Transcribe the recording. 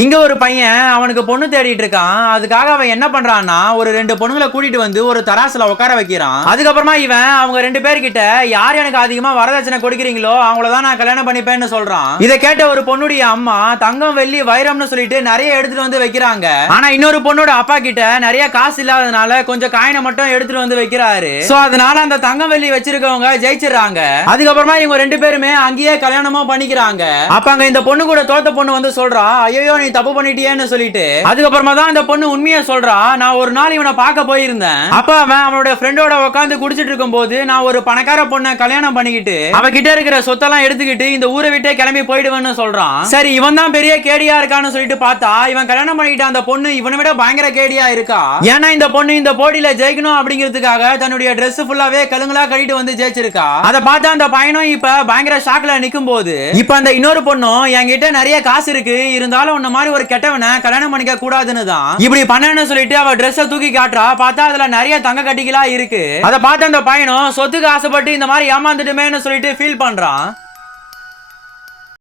இங்க ஒரு பையன் அவனுக்கு பொண்ணு தேடிட்டு இருக்கான். அதுக்காக அவன் என்ன பண்றான்னா ஒரு 2 பொண்ணுங்களை கூட்டிட்டு வந்து ஒரு தராசுல உட்கார வைக்கிறான். அதுக்கப்புறமா இவன் அவங்க 2 பேர்கிட்ட யார் எனக்கு அதிகமா வரதட்சணை கொடுக்குறீங்களோ அவங்களதான் நான் கல்யாணம் பண்ணிப்பேன்னு சொல்றான். இதை கேட்ட ஒரு பொண்ணுடைய அம்மா தங்கம் வெள்ளி வைரம்னு சொல்லிட்டு நிறைய எடுத்துட்டு வந்து வைக்கிறாங்க. ஆனா இன்னொரு பொண்ணோட அப்பா கிட்ட நிறைய காசு இல்லாதனால கொஞ்சம் காயினை மட்டும் எடுத்துட்டு வந்து வைக்கிறாரு. சோ அதனால அந்த தங்கம் வெள்ளி வச்சிருக்கவங்க ஜெயிச்சிடறாங்க. அதுக்கப்புறமா இவங்க 2 பேருமே அங்கேயே கல்யாணமும் பண்ணிக்கிறாங்க. அப்ப அங்க இந்த பொண்ணு கூட தோத்த பொண்ணு வந்து சொல்றா, ஐயோ நீ தப்பு பண்ணிட்டியேன்னு சொல்லிட்டு அதுக்கப்புறமா தான் இந்த பொண்ணு உண்மையை சொல்றா. நான் ஒரு நாள் இவனை பார்க்க போயிருந்தேன். அப்ப அவன் அவனோட ஃப்ரெண்டோட உட்காந்து குடிச்சிட்டு இருக்கும் போது நான் ஒரு பணக்கார பொண்ணை கல்யாணம் பண்ணிக்கிட்டு அவகிட்ட இருக்கிற சொத்தெல்லாம் எடுத்துக்கிட்டு இந்த ஊரை விட்டே கிளம்பி போயிடுவேன்னு சொல்றான். சரி இவன் தான் பெரிய கேடியா இருக்கான்னு சொல்லிட்டு பார்த்தா இவன் கல்யாணம் பண்ணிக்கிட்ட அந்த பொண்ணு இவனை விட பயங்கர கேடியா இருக்கா. ஏன்னா இந்த பொண்ணு இந்த போட்டியில ஜெயிக்கணும் அப்படிங்கிறதுக்காக தன்னுடைய Dress ஃபுல்லாவே கழுங்களா கட்டிட்டு வந்து ஜெயிச்சிருக்கா. அதை பார்த்து அந்த பையனும் இப்ப பயங்கர ஷாக்ல நிக்கும் போது இப்ப அந்த இன்னொரு பொண்ணும் என்கிட்ட நிறைய காசு இருக்கு, இருந்தாலும் உன்ன மாதிரி ஒரு கெட்டவனை கல்யாணம் பண்ணிக்க கூடாதுன்னு தான் இப்படி பண்ணேன்னு சொல்லிட்டு அவ Dress தூக்கி காட்டுறா. பார்த்தா அதுல நிறைய தங்க கட்டிகளா இருக்கு. அதை பார்த்து அந்த பையனும் சொத்துக்கு ஆசைப்பட்டு இந்த மாதிரி ஏமாந்துட்டுமேன்னு சொல்லிட்டு ஃபீல் பண்றான்.